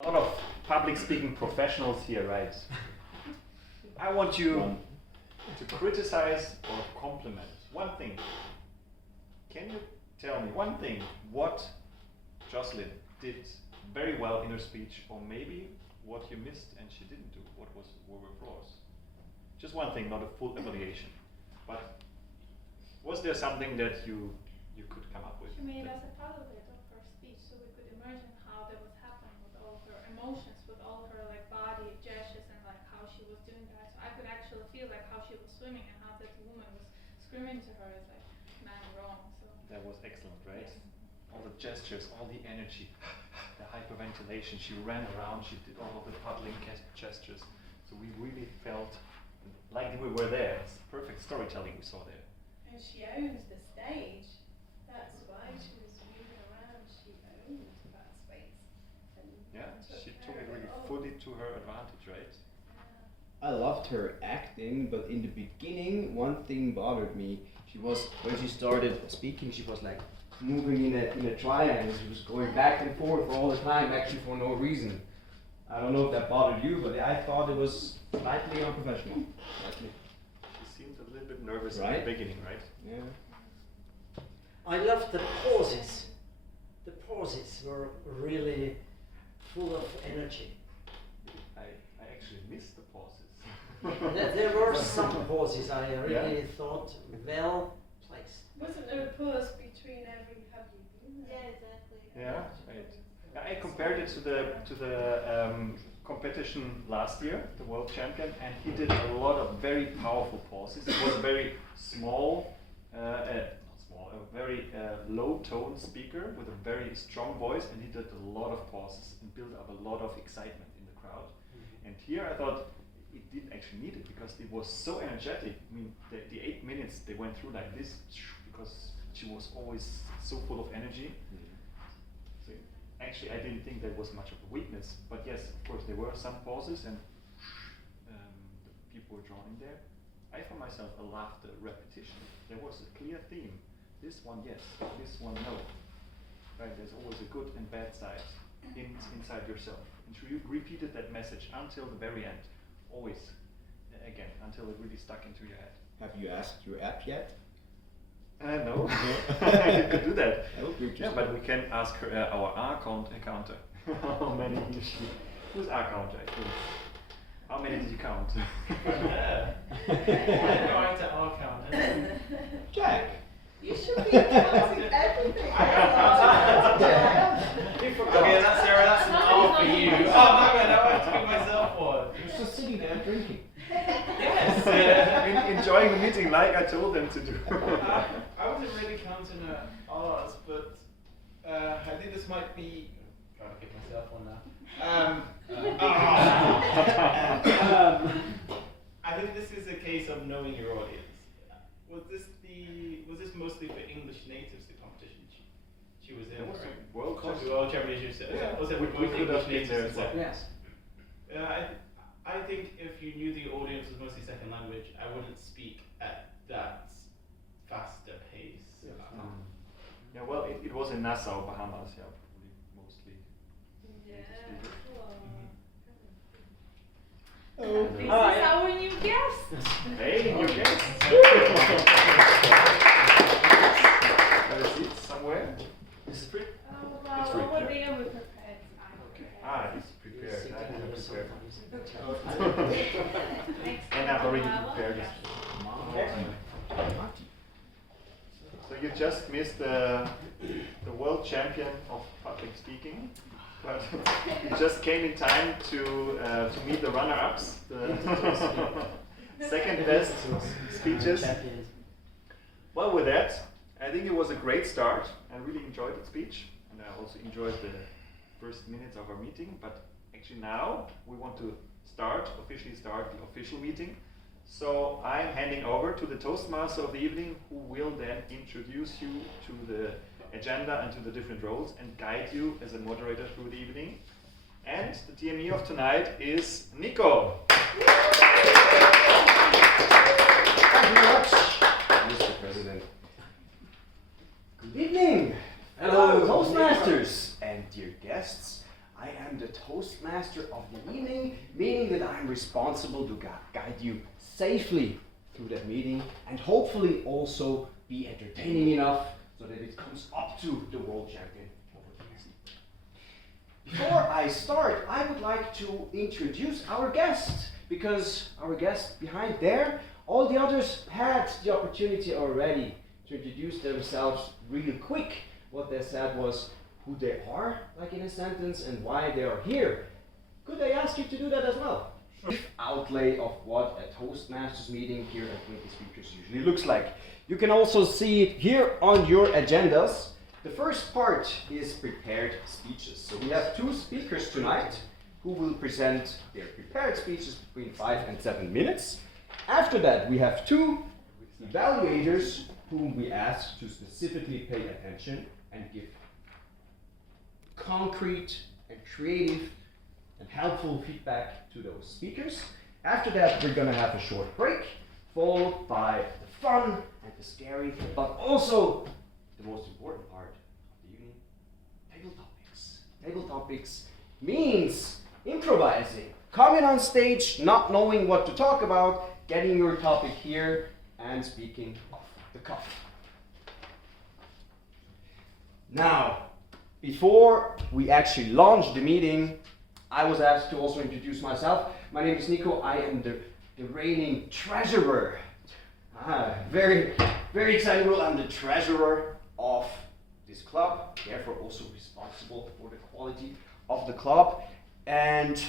A lot of public speaking professionals here, right? I want you to criticize or compliment one thing. Can you tell me one thing what Jocelyn did very well in her speech, or maybe what you missed and she didn't do? What were her flaws? Just one thing, not a full evaluation. But was there something that you could come up with? She made us a part of it, of her speech, so we could imagine how that was happening with all her emotions, with all her like body gestures and like how she was doing that. So I could actually feel like how she was swimming and how that woman was screaming to her as like, man, wrong. So that was excellent, right? All the gestures, all the energy, the hyperventilation. She ran around, she did all of the paddling gestures. So we really felt like we were there. It's perfect storytelling we saw there. And she owns the stage. That's why she was moving around. She owned that space. And yeah, she took it really fully to her advantage, right? I loved her acting, but in the beginning, one thing bothered me. She was, when she started speaking, she was like moving in a triangle. She was going back and forth all the time, actually for no reason. I don't know if that bothered you, but I thought it was slightly unprofessional. She seemed a little bit nervous Right? at the beginning, right? Yeah. I loved the pauses. The pauses were really full of energy. I actually missed the pauses. There were some pauses I really thought well placed. Wasn't there a pause between every have you been there? yeah, exactly. Yeah, right. I compared it to the competition last year, the world champion, and he did a lot of very powerful pauses. It was a very small, not small, a very low tone speaker with a very strong voice, and he did a lot of pauses and built up a lot of excitement in the crowd. And here I thought it didn't actually need it because it was so energetic. I mean, the 8 minutes they went through like this because she was always so full of energy. So actually, I didn't think that was much of a weakness. But yes, of course, there were some pauses and the people were drawn in there. I for myself loved the repetition. There was a clear theme. This one yes, this one no. Right? There's always a good and bad side inside yourself. And you repeated that message until the very end. Always, again, until it really stuck into your head. Have you asked your app yet? No, you could do that. Okay, Yeah, but we can ask her our counter. How many usually? Who's our counter? How many did you count? Going to our counter. Jack. You should be counting everything. You forgot. Okay, that's Sarah, that's an R for you. Oh, no, man, I want to give myself one. You're just sitting there drinking. Yes. Enjoying the meeting like I told them to do. I wasn't really counting ours, but I think this might be. I'm trying to give myself one now. I think this is a case of knowing your audience. Was this mostly for English natives, the competition she was in? It was right? a world World Championship. Yeah. Was it We for both could English have been natives there and as well. second? Yes. I think if you knew the audience was mostly second language, I wouldn't speak at that faster pace. Yeah, well, it was in Nassau, Bahamas, yeah, probably mostly. This is our new guest. Hey, new guest. Have a seat somewhere. This is free. Oh, It's well, free, over yeah. there we prepared. Ah, it's prepared. Sitting I on didn't the prepare. sofa. Next And I've already one. prepared this. Okay. So you just missed the world champion of public speaking, but you just came in time to meet the runner-ups, the second best speeches. Champions. Well, with that, I think it was a great start. I really enjoyed the speech, and I also enjoyed the first minutes of our meeting. But actually now we want to officially start the official meeting. So I'm handing over to the Toastmaster of the evening, who will then introduce you to the agenda and to the different roles and guide you as a moderator through the evening. And the TME of tonight is Nico. Thank you very much, Mr. President. Good evening, fellow Toastmasters and dear guests. I am the Toastmaster of the evening, meaning that I'm responsible to guide you safely through that meeting and hopefully also be entertaining enough so that it comes up to the world champion. Before I start, I would like to introduce our guest, because our guest behind there, all the others had the opportunity already to introduce themselves really quick. What they said was who they are, like in a sentence, and why they are here. Could I ask you to do that as well? Sure. Outlay of what a Toastmasters meeting here at WintiSpeakers usually looks like. You can also see it here on your agendas. The first part is prepared speeches. So we have 2 speakers tonight who will present their prepared speeches between 5 and 7 minutes. After that, we have 2 evaluators whom we ask to specifically pay attention and give concrete and creative and helpful feedback to those speakers. After that, we're going to have a short break, followed by the fun and the scary, but also the most important part of the evening, table topics. Table topics means improvising, coming on stage, not knowing what to talk about, getting your topic here, and speaking off the cuff. Now, before we actually launch the meeting, I was asked to also introduce myself. My name is Nico. I am the reigning treasurer. Very, very exciting role. I'm the treasurer of this club, therefore also responsible for the quality of the club. And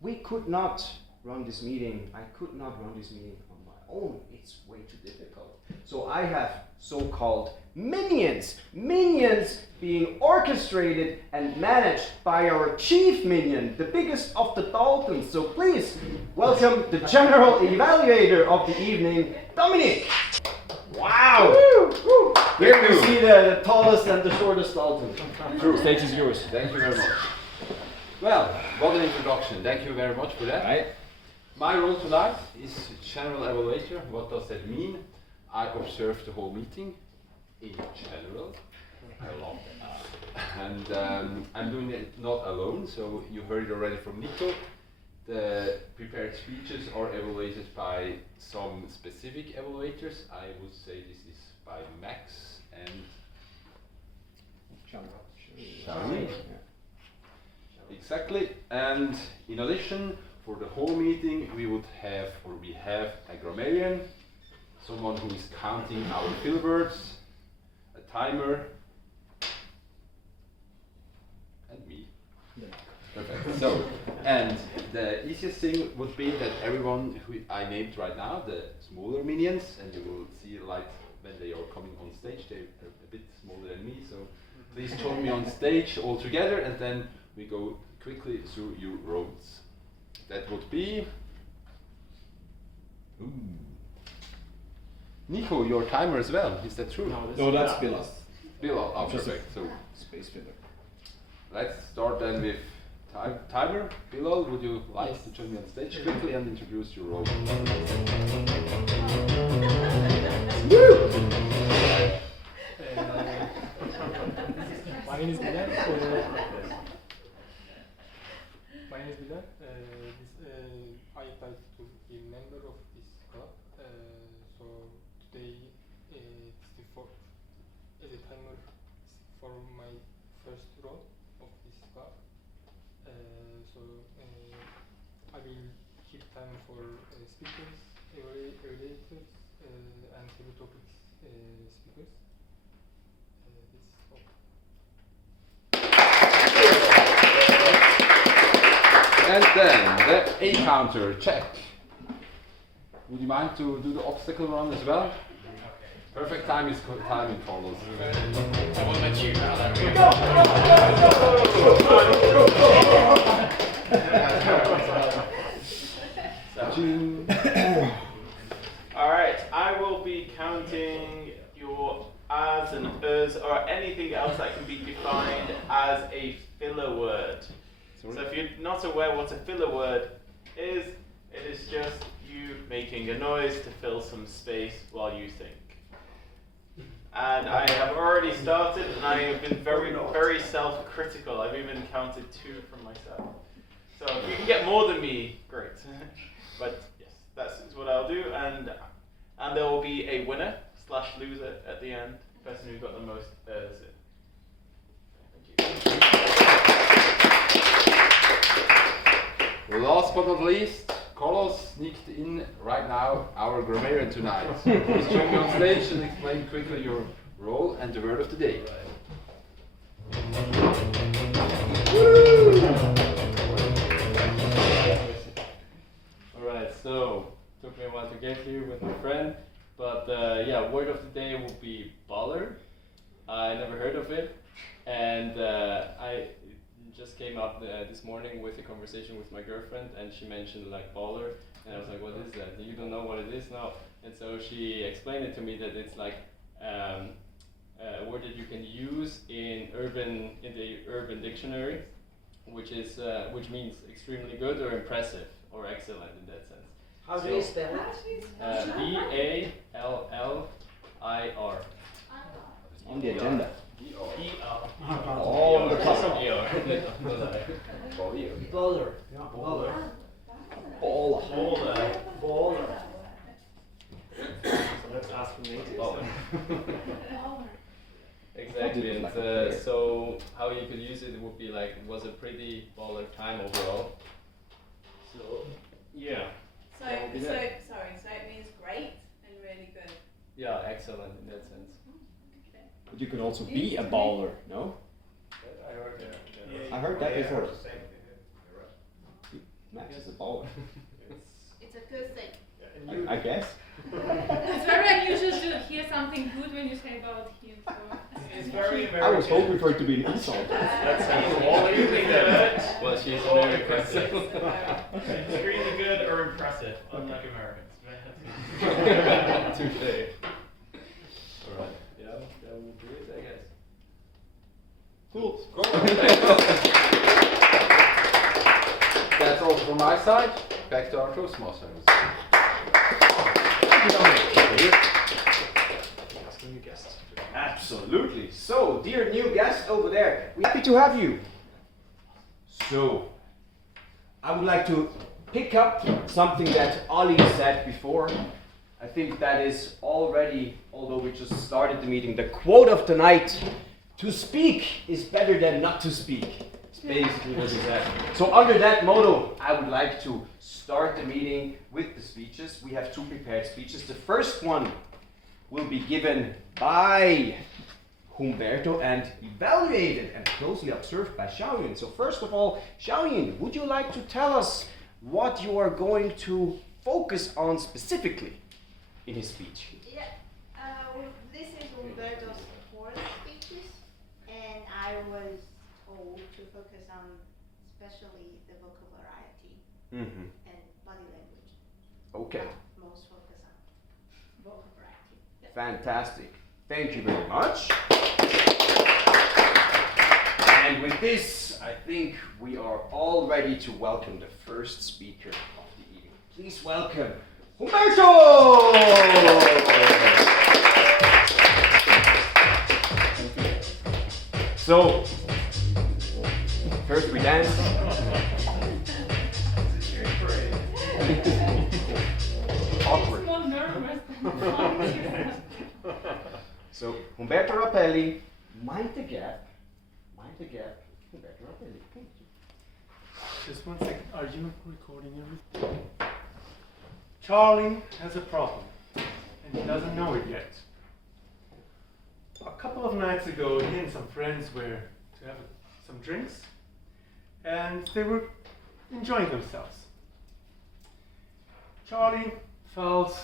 we could not run this meeting. I could not run this meeting on my own. It's way too difficult. So I have so-called minions. Minions being orchestrated and managed by our chief minion, the biggest of the Daltons. So please welcome the general evaluator of the evening, Dominik. Wow! Woo! Here we see the tallest and the shortest Dalton. True. Stage is yours. Thank you very much. Well, what an introduction. Thank you very much for that. Right. My role tonight is general evaluator. What does that mean? I observe the whole meeting in general. I love that. And I'm doing it not alone, so you heard it already from Nico. The prepared speeches are evaluated by some specific evaluators. I would say this is by Max and Chang. Chang. Exactly. And in addition, for the whole meeting, we have a grammarian, someone who is counting our fill words, a timer, and me. Perfect. So, and the easiest thing would be that everyone who I named right now, the smaller minions, and you will see like when they are coming on stage, they're a bit smaller than me, so please join me on stage all together, and then we go quickly through your roles. That would be Nico, your timer as well. Is that true? No, that's Bilal. Bilal, oh, perfect. So Space filler. let's start then with timer. Bilal, would you like to join me on stage quickly and introduce your role? My name is Bilal. My name is Bilal. I applied to be a member of this club. So today it's the fourth as a timer for my first role of this club. So I will keep time for speakers, evaluators, and table topics speakers. And then the A counter, check. Would you mind to do the obstacle run as well? Perfect time is timing, Carlos. I won't let you out that Alright, I will be counting your as and or anything else that can be defined as a filler word. So if you're not aware what a filler word is, it is just you making a noise to fill some space while you think. And I have already started, and I have been very self-critical. I've even counted 2 from myself. So if you can get more than me, great. But yes, that's what I'll do, and there will be a winner/loser at the end, the person who got the most Thank you. Last but not least, Carlos sneaked in right now, our grammarian tonight. Please join me on stage and explain quickly your role and the word of the day. Alright, so took me a while to get here with my friend, but yeah, word of the day will be baller. I never heard of it, and I just came up this morning with a conversation with my girlfriend, and she mentioned like baller, and I was like, what is that? You don't know what it is now? And so she explained it to me that it's like a word that you can use in the urban dictionary, which means extremely good or impressive or excellent in that sense. How do you spell it? B-A-L-L-I-R. On the agenda. On the top. Baller. Baller. So let's ask for natives. Exactly, and so how you could use it would be like, it was a pretty baller time overall. So, yeah. So it means great and really good. Yeah, excellent in that sense. But you can also be a baller, no? I heard that. I heard that before. Max is a baller. It's a good thing. I guess. It's very unusual to hear something good when you say about him. So It's very American. I was hoping for it to be an insult. Well, she's American. Extremely good or impressive, unlike Americans. Touché. Alright, yeah, that would be it, I guess. Cool. That's all from my side. Back to our Toastmasters. Absolutely. So, dear new guest over there, we're happy to have you. So, I would like to pick up something that Ali said before. I think that is already, although we just started the meeting, the quote of the night: to speak is better than not to speak. It's basically what he said. So under that motto, I would like to start the meeting with the speeches. We have 2 prepared speeches. The first one will be given by Humberto and evaluated and closely observed by Hsiaoyin. So first of all, Hsiaoyin, would you like to tell us what you are going to focus on specifically in his speech? Yeah, this is Humberto's 4th speeches, and I was told to focus on especially the vocal variety and body language. Okay. Most focus on vocal variety. Yeah. Fantastic. Thank you very much. And with this, I think we are all ready to welcome the first speaker of the evening. Please welcome Humberto! So, first we dance. Awkward. more nervous than fun. So, Humberto Rapelli, mind the gap, Humberto Rapelli. Just 1 second, are you recording everything? Charlie has a problem, and he doesn't know it yet. A couple of nights ago, he and some friends were to have some drinks, and they were enjoying themselves. Charlie felt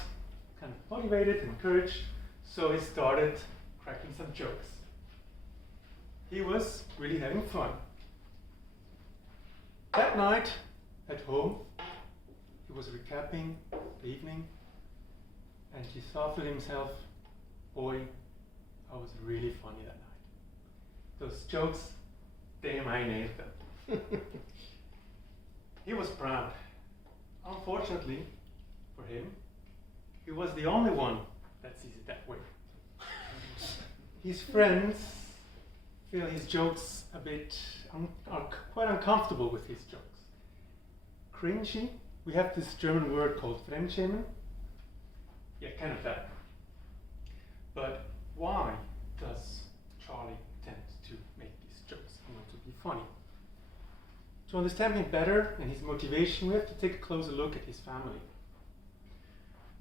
kind of motivated, encouraged, so he started cracking some jokes. He was really having fun. That night, at home, he was recapping the evening, and he thought to himself, boy, I was really funny that night. Those jokes, damn, I nailed them. He was proud. Unfortunately, for him, he was the only one that sees it that way. his friends feel his jokes a bit, are quite uncomfortable with his jokes. Cringy, we have this German word called Fremdschämen. Yeah, kind of that. But why does Charlie tend to make these jokes and want to be funny? To understand him better and his motivation, we have to take a closer look at his family.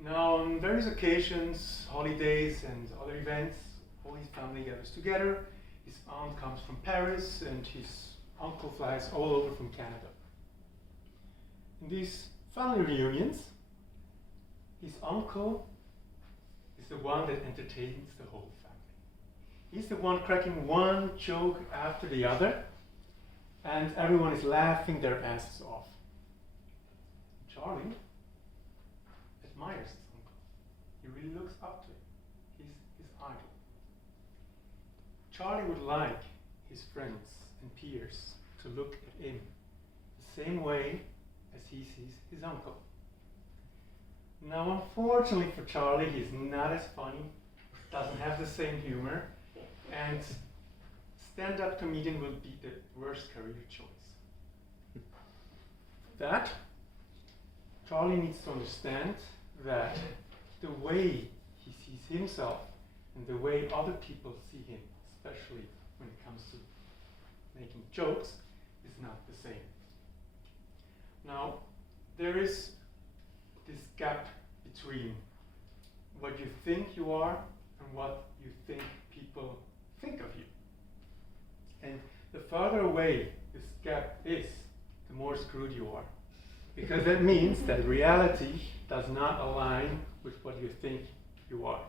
Now, on various occasions, holidays and other events, all his family gathers together. His aunt comes from Paris and his uncle flies all over from Canada. In these family reunions, his uncle is the one that entertains the whole family. He's the one cracking one joke after the other, and everyone is laughing their asses off. Charlie admires his uncle. He really looks up to him. He's his idol. Charlie would like his friends and peers to look at him the same way as he sees his uncle. Now, unfortunately for Charlie, he's not as funny, doesn't have the same humor, and stand-up comedian will be the worst career choice. That, Charlie needs to understand that the way he sees himself and the way other people see him, especially when it comes to making jokes, is not the same. Now, there is this gap between what you think you are and what you think people think of you. And the farther away this gap is, the more screwed you are. Because that means that reality does not align with what you think you are.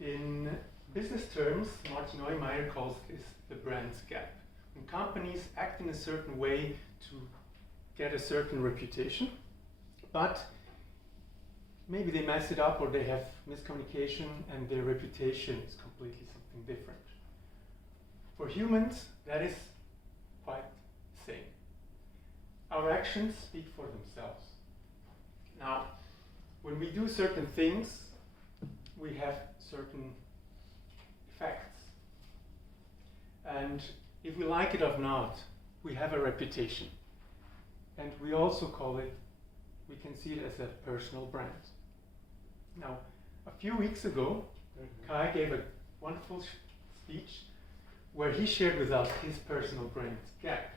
In business terms, Martin Neumeier calls this the brand's gap. When companies act in a certain way to get a certain reputation, but maybe they mess it up or they have miscommunication and their reputation is completely something different. For humans, that is quite the same. Our actions speak for themselves. Now, when we do certain things, we have certain effects. And if we like it or not, we have a reputation. And we also call it, we can see it as a personal brand. Now, a few weeks ago, Kai gave a wonderful speech where he shared with us his personal brand gap,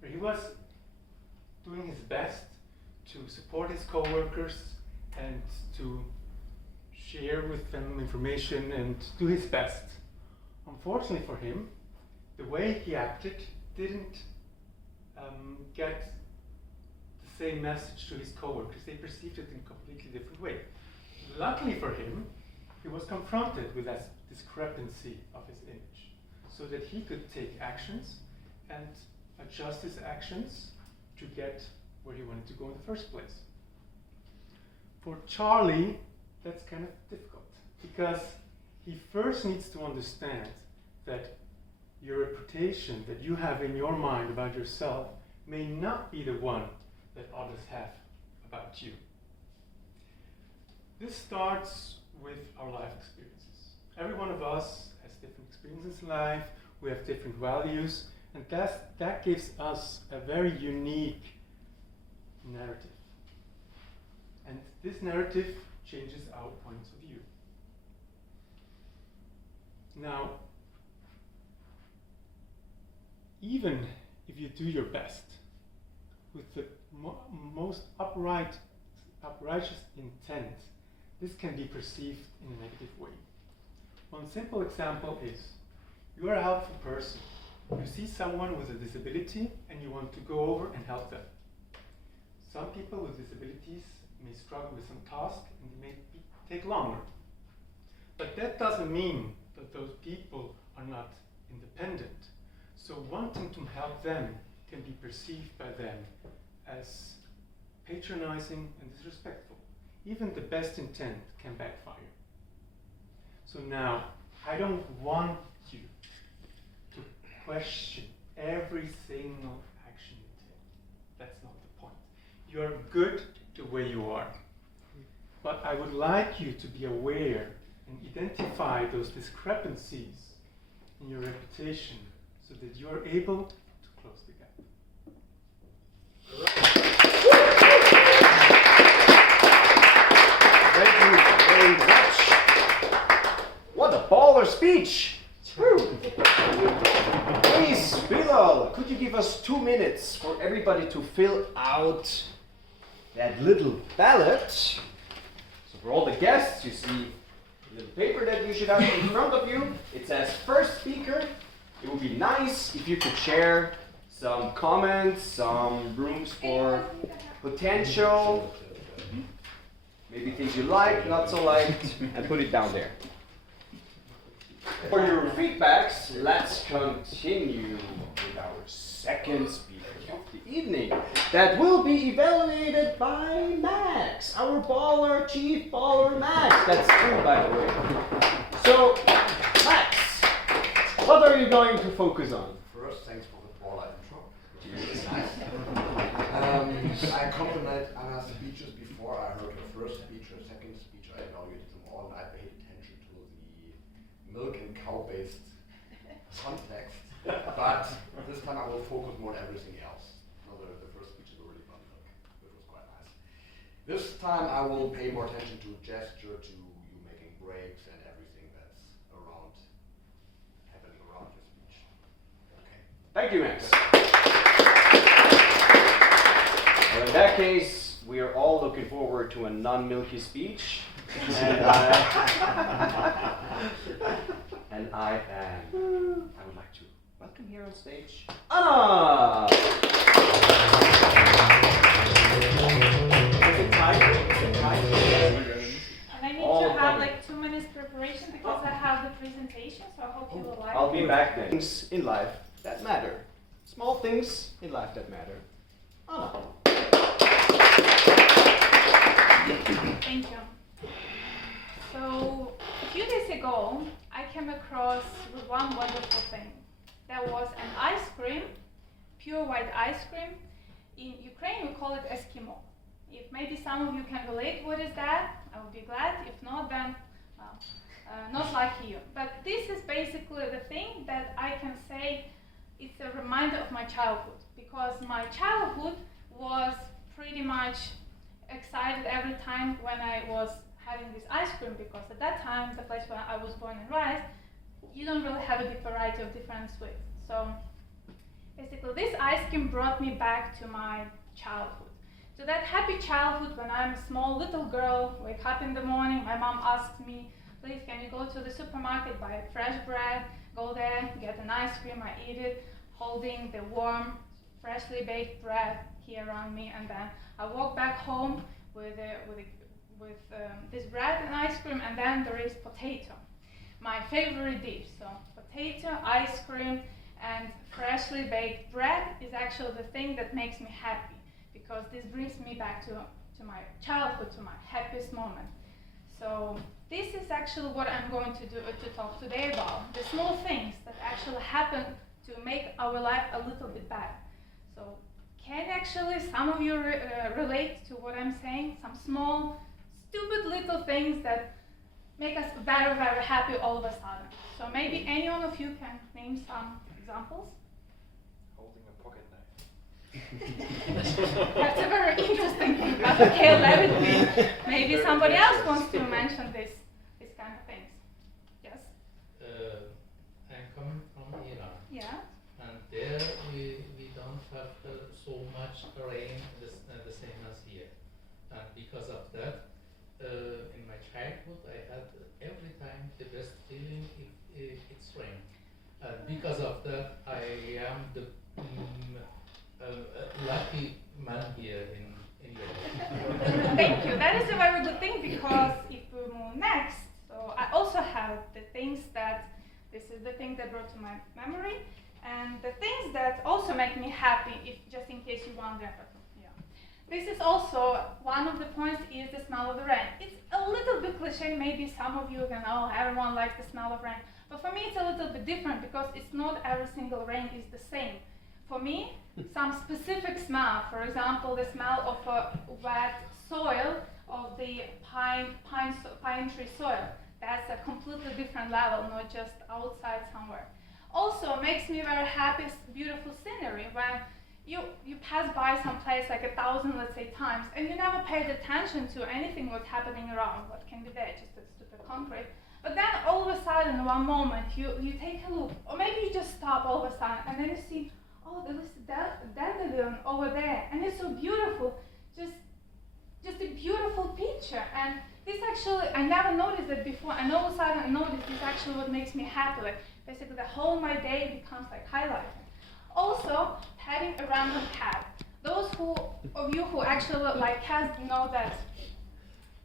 where he was doing his best to support his coworkers and to share with them information and do his best. Unfortunately for him, the way he acted didn't get the same message to his coworkers. They perceived it in a completely different way. Luckily for him, he was confronted with that discrepancy of his image, so that he could take actions and adjust his actions to get where he wanted to go in the first place. For Charlie, that's kind of difficult, because he first needs to understand that your reputation that you have in your mind about yourself may not be the one that others have about you. This starts with our life experiences. Every one of us has different experiences in life, we have different values, and that gives us a very unique narrative. And this narrative changes our points of view. Now, even if you do your best with the most righteous intent, this can be perceived in a negative way. One simple example is, you are a helpful person. You see someone with a disability and you want to go over and help them. Some people with disabilities may struggle with some task and they may take longer. But that doesn't mean that those people are not independent. So wanting to help them can be perceived by them as patronizing and disrespectful. Even the best intent can backfire. So now, I don't want you to question every single action you take. That's not the point. You are good the way you are. But I would like you to be aware and identify those discrepancies in your reputation so that you are able to close the gap. Thank you very much. What a baller speech! Please, Bilal, could you give us 2 minutes for everybody to fill out that little ballot? So for all the guests, you see a little paper that you should have in front of you. It says first speaker. It would be nice if you could share some comments, some rooms for potential, maybe things you like, not so liked, and put it down there. For your feedbacks, let's continue with our second speaker of the evening that will be evaluated by Max, our baller, chief baller Max. That's true, by the way. So, Max, what are you going to focus on? First, thanks for the baller intro. It's nice. I complimented Anna's speeches before. I heard her first speech, her second speech. I evaluated them all, and I paid attention to the milk and cow-based context. But this time I will focus more on everything else. So the first speech is already about milk, which was quite nice. This time I will pay more attention to gesture, to you making breaks and everything that's happening around your speech. Okay. Thank you, Max. Well, in that case, we are all looking forward to a non-milky speech. And I would like to welcome here on stage Anna. And I need to have like 2 minutes preparation because I have the presentation, so I hope you will like it. I'll be back then. Things in life that matter. Small things in life that matter. Anna. Thank you. So, a few days ago, I came across with one wonderful thing. There was an ice cream, pure white ice cream. In Ukraine, we call it Eskimo. If maybe some of you can relate what is that, I would be glad. If not, then, well, not like you. But this is basically the thing that I can say it's a reminder of my childhood. Because my childhood was pretty much excited every time when I was having this ice cream, because at that time, the place where I was born and raised, you don't really have a big variety of different sweets. So basically this ice cream brought me back to my childhood. To that happy childhood when I'm a small little girl, wake up in the morning, my mom asks me, please can you go to the supermarket, buy fresh bread, go there, get an ice cream, I eat it, holding the warm, freshly baked bread here around me, and then I walk back home with this bread and ice cream, and then there is potato, my favorite dish. So potato, ice cream, and freshly baked bread is actually the thing that makes me happy, because this brings me back to my childhood, to my happiest moment. So this is actually what I'm going to do to talk today about, the small things that actually happen to make our life a little bit better. So can actually some of you relate to what I'm saying? Some small, stupid little things that make us very, very happy all of a sudden. So maybe any one of you can name some examples. Holding a pocket knife. That's a very interesting thing. But okay, let it be. Maybe somebody else wants to mention this kind of things. Yes? I'm coming from Iran. Yeah. And there we don't have so much rain the same as here. And because of that, in my childhood, I had every time the best feeling if it's rain. And because of that, I am the lucky man here in Europe. Thank you. That is a very good thing, because if we move next, so I also have the things that, this is the thing that brought to my memory, and the things that also make me happy, if just in case you wonder. Yeah. This is also one of the points, is the smell of the rain. It's a little bit cliche, maybe some of you can, oh, everyone likes the smell of rain. But for me it's a little bit different, because it's not every single rain is the same. For me, some specific smell, for example, the smell of a wet soil, of the pine tree soil. that's a completely different level, not just outside somewhere. Also, makes me very happy, beautiful scenery when you pass by some place like 1,000, let's say, times, and you never paid attention to anything what's happening around, what can be there, just a stupid concrete. But then all of a sudden, one moment, you take a look, or maybe you just stop all of a sudden, and then you see, oh, there is a dandelion over there, and it's so beautiful, just a beautiful picture. And this actually, I never noticed it before, and all of a sudden I noticed this actually what makes me happy. Like basically the whole my day becomes like highlighted. Also, petting a random cat. Those of you who actually like cats know that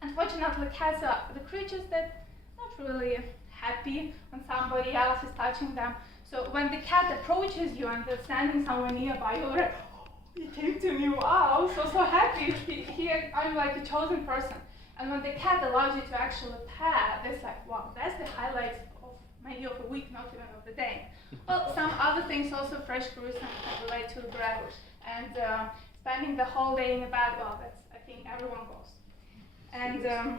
unfortunately cats are the creatures that not really happy when somebody else is touching them. So when the cat approaches you and they're standing somewhere nearby, you're like, oh, he came to me, wow, so happy. I'm like a chosen person. And when the cat allows you to actually pet, it's like, wow, that's the highlight of maybe of a week, not even of the day. Well, some other things also, fresh cruise and relate to bread. And spending the whole day in the bed, well, that's, I think everyone goes. And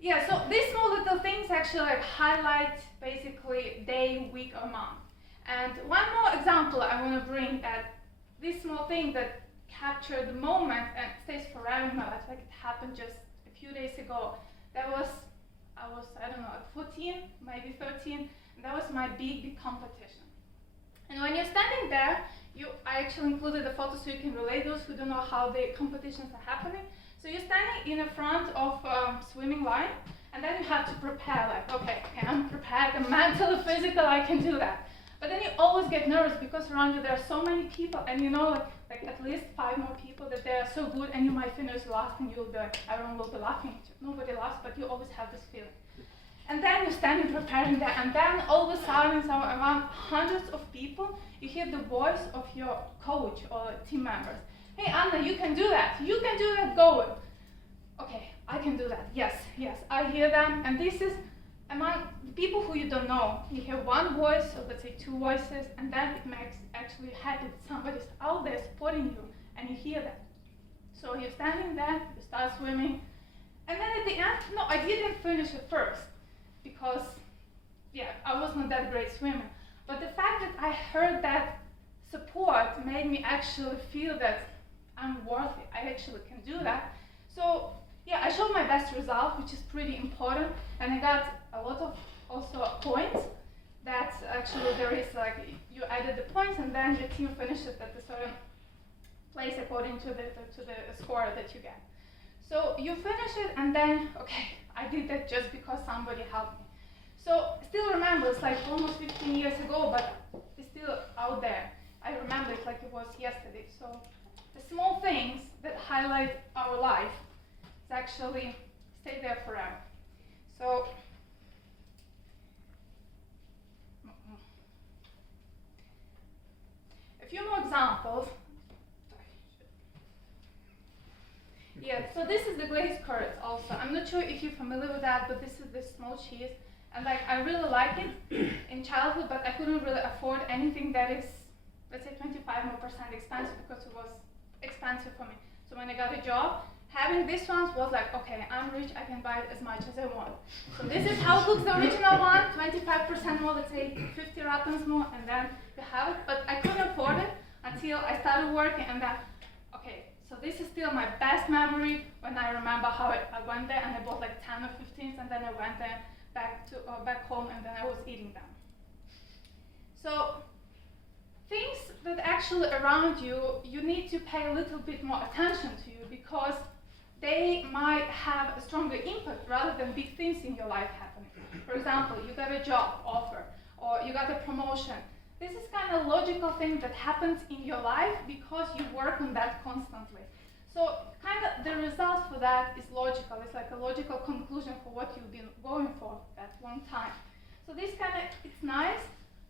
yeah, so these small little things actually like highlight basically day, week, or month. And one more example I want to bring that this small thing that captured the moment and stays forever in my life, like it happened just a few days ago. I was, I don't know, 14, maybe 13, and that was my big competition. And when you're standing there, I actually included a photo so you can relate those who don't know how the competitions are happening. So you're standing in the front of swimming line, and then you have to prepare, like, okay, I'm prepared, I'm mentally, physical, I can do that. But then you always get nervous because around you there are so many people, and you know, like at least 5 more people that they are so good, and you might finish last, and you'll be like, everyone will be laughing at you. Nobody laughs, but you always have this feeling. And then you're standing preparing that, and then all of a sudden, around hundreds of people, you hear the voice of your coach or team members. Hey, Anna, you can do that. You can do that. Go. Okay, I can do that. Yes, I hear them, and this is among people who you don't know. You hear one voice, or let's say 2 voices, and then it makes actually happy that somebody's out there supporting you, and you hear that. So you're standing there, you start swimming, and then at the end, no, I didn't finish it first, because, yeah, I wasn't that great swimmer. But the fact that I heard that support made me actually feel that I'm worthy. I actually can do that. So, yeah, I showed my best result, which is pretty important, and I got a lot of also points. That actually there is like you added the points, and then your team finishes at a certain place according to the score that you get. So you finish it, and then okay, I did that just because somebody helped me. So still remember, it's like almost 15 years ago, but it's still out there. I remember it like it was yesterday. So the small things that highlight our life actually stay there forever. So a few more examples. Yeah, so this is the glazed curds also. I'm not sure if you're familiar with that, but this is the small cheese. And like I really like it in childhood, but I couldn't really afford anything that is, let's say 25% more expensive, because it was expensive for me. So when I got a job, having this one was like, okay, I'm rich, I can buy it as much as I want. So this is how it looks, the original one, 25% more, let's say 50 ratans more, and then you have it. But I couldn't afford it until I started working, and then, okay, so this is still my best memory when I remember how I went there and I bought like 10 or 15, and then I went there back home, and then I was eating them. So things that actually around you, you need to pay a little bit more attention to you, because they might have a stronger impact rather than big things in your life happening. For example, you got a job offer, or you got a promotion. This is kind of logical thing that happens in your life because you work on that constantly. So kind of the result for that is logical. It's like a logical conclusion for what you've been going for that long time. So this kind of, it's nice,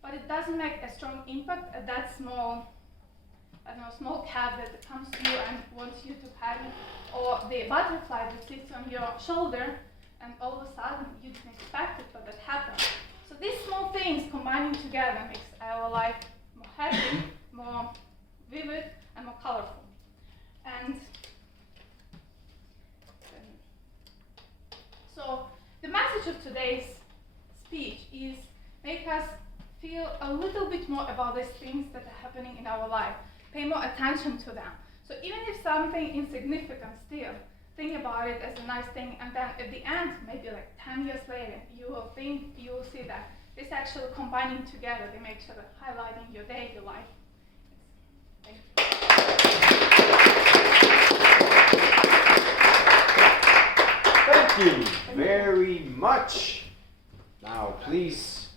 but it doesn't make a strong impact at that small, I don't know, small cat that comes to you and wants you to pet it, or the butterfly that sits on your shoulder, and all of a sudden you didn't expect it, but that happened. So these small things combining together makes our life more happy, more vivid, and more colorful. And so things that are happening in our life. Pay more attention to them. So even if something insignificant still, think about it as a nice thing, and then at the end, maybe like 10 years later, you will see that this actually combining together, they make sure that highlighting your daily life. Thank you. Thank you very much. Now, please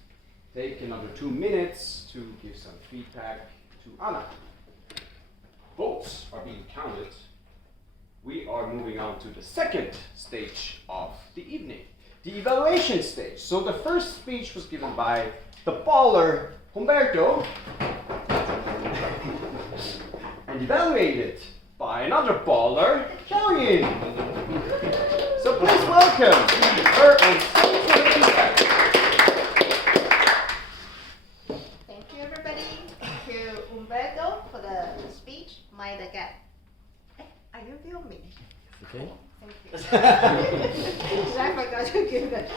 take another 2 minutes to give some feedback to Anna. Votes are being counted. We are moving on to the second stage of the evening, the evaluation stage. So the first speech was given by the baller Humberto and evaluated by another baller, Hsiaoyin. So please welcome her on stage for the feedback. Thank you, everybody. Thank you, Humberto, for the speech. Mind the gap. Are you filming? Okay. Thank you. I forgot to give it.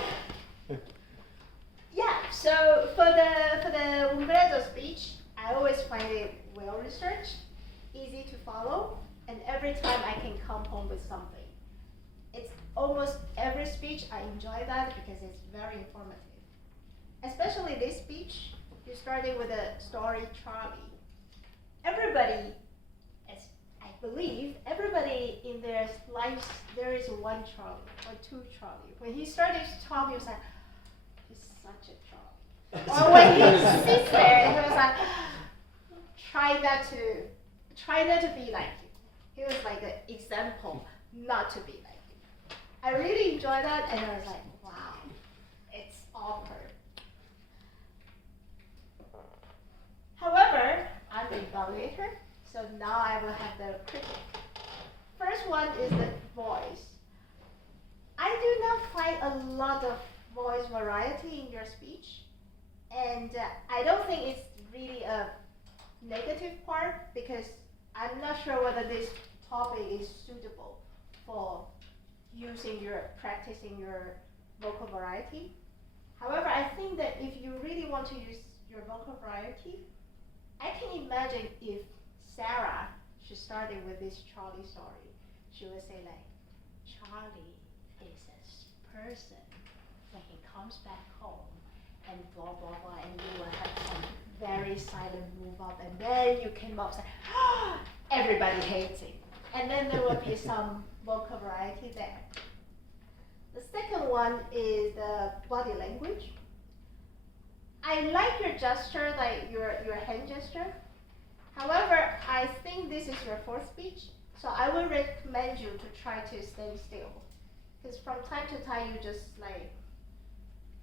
Yeah. So for the Humberto speech, I always find it well researched, easy to follow, and every time I can come home with something. It's almost every speech I enjoy that because it's very informative. Especially this speech, you started with a story, Charlie. Everybody, as I believe, everybody in their lives, there is one Charlie or two Charlie. When he started to talk, he was like, he's such a Charlie. Or when he sits there, he was like, try not to be like you. He was like an example not to be like you. I really enjoyed that, and I was like, wow, it's awkward. However, I'm the evaluator, so now I will have the critic. First one is the voice. I do not find a lot of voice variety in your speech, and I don't think it's really a negative part because I'm not sure whether this topic is suitable for practicing your vocal variety. However, I think that if you really want to use your vocal variety, I can imagine if Sarah, she started with this Charlie story, she would say like, Charlie is a person when he comes back home and blah, blah, blah, and you will have some very silent move up, and then you came up and say, oh, everybody hates him. And then there will be some vocal variety there. The second one is the body language. I like your gesture, like your hand gesture. However, I think this is your fourth speech, so I would recommend you to try to stand still. Because from time to time you just like,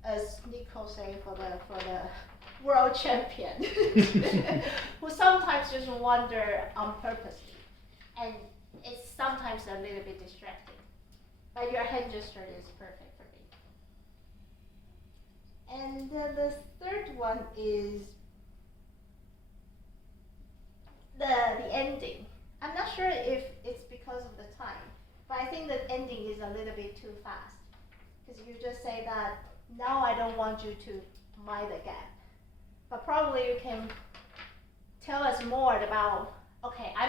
as Nico say for the world champion, who sometimes just wander on purposely. And it's sometimes a little bit distracting. But your hand gesture is perfect for me. And the third one is the ending. I'm not sure if it's because of the time, but I think the ending is a little bit too fast. Because you just say that, now I don't want you to mind the gap. But probably you can tell us more about, okay, I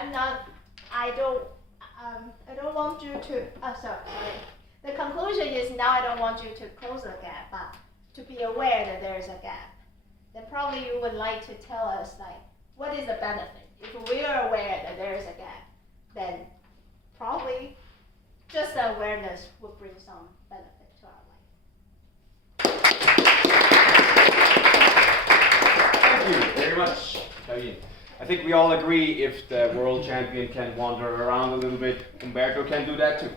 don't want you to, sorry. The conclusion is now I don't want you to close the gap, but to be aware that there is a gap. Then probably you would like to tell us like, what is the benefit? If we are aware that there is a gap, then probably just the awareness would bring some benefit to our life. Thank you very much, Hsiaoyin. I think we all agree if the world champion can wander around a little bit, Humberto can do that too.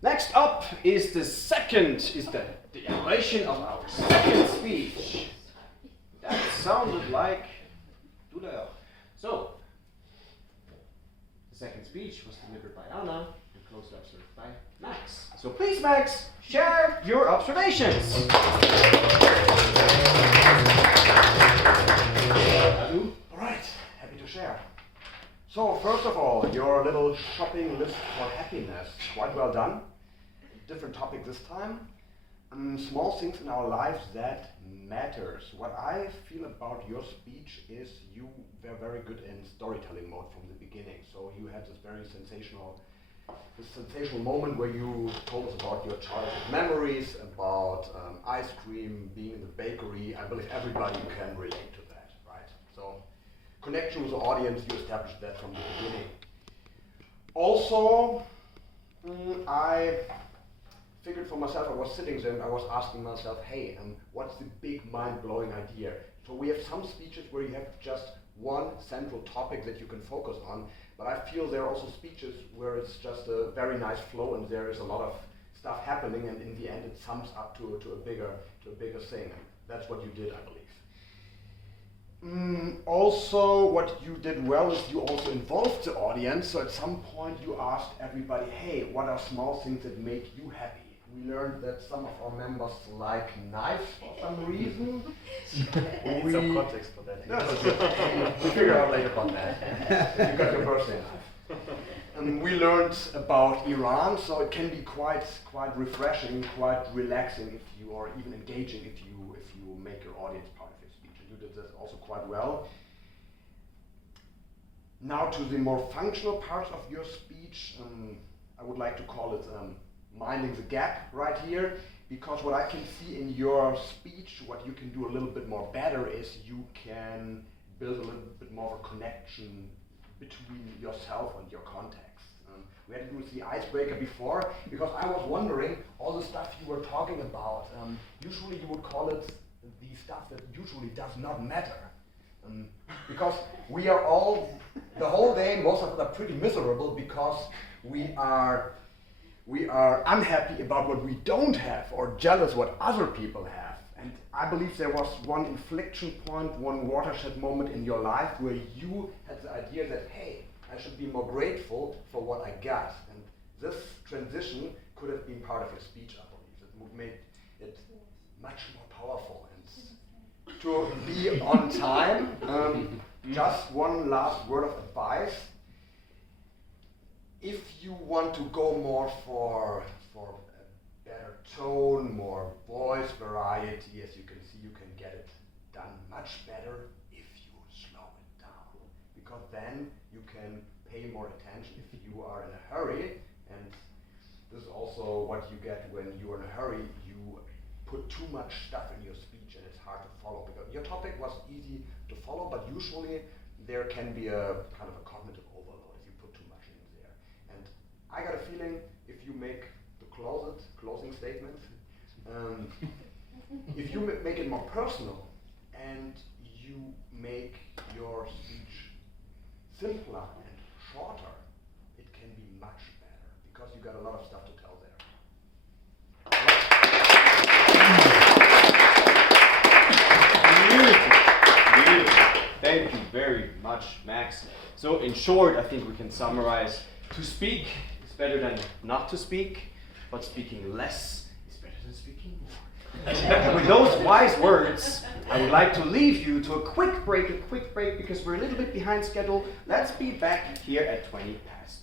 Next up is the evaluation of our second speech. That sounded like douleur. So, the second speech was delivered by Anna and closed observed by Max. So please, Max, share your observations. All right, happy to share. So first of all, your little shopping list for happiness, quite well done. Different topic this time. Small things in our lives that matters. What I feel about your speech is you were very good in storytelling mode from the beginning. So you had this very sensational moment where you told us about your childhood memories, about ice cream, being in the bakery. I believe everybody can relate to that, right? So connection with the audience, you established that from the beginning. Also, I figured for myself, I was sitting there and I was asking myself, hey, what's the big mind-blowing idea? So we have some speeches where you have just one central topic that you can focus on, but I feel there are also speeches where it's just a very nice flow and there is a lot of stuff happening, and in the end it sums up to a bigger thing. And that's what you did, I believe. Also, what you did well is you also involved the audience. So at some point you asked everybody, hey, what are small things that make you happy? We learned that some of our members like knives for some reason. Some context for that. We'll figure out later about that. You got your birthday knife. And we learned about Iran, so it can be quite refreshing, quite relaxing if you are even engaging if you make your audience part of your speech. And you did this also quite well. Now to the more functional parts of your speech, I would like to call it minding the gap right here, because what I can see in your speech, what you can do a little bit more better is you can build a little bit more of a connection between yourself and your context. We had to do the icebreaker before, because I was wondering, all the stuff you were talking about, usually you would call it the stuff that usually does not matter. Because we are all, the whole day, most of us are pretty miserable because we are unhappy about what we don't have or jealous what other people have. And I believe there was one inflection point, one watershed moment in your life where you had the idea that, hey, I should be more grateful for what I got. And this transition could have been part of your speech, I believe. It made it much more powerful. And to be on time, just one last word of advice. If you want to go more for a better tone, more voice variety, as you can see, you can get it done much better if you slow it down. Because then you can pay more attention if you are in a hurry. And this is also what you get when you are in a hurry. You put too much stuff in your speech and it's hard to follow. Because your topic was easy to follow, but usually there can be a kind of a cognitive overload if you put too much in there. And I got a feeling if you make the closing statement, if you make it more personal and you make your speech simpler and shorter, it can be much better because you got a lot of stuff to tell there. Beautiful. Thank you very much, Max. So in short, I think we can summarize: to speak is better than not to speak, but speaking less is better than speaking more. And with those wise words, I would like to leave you to a quick break because we're a little bit behind schedule. Let's be back here at 20 past.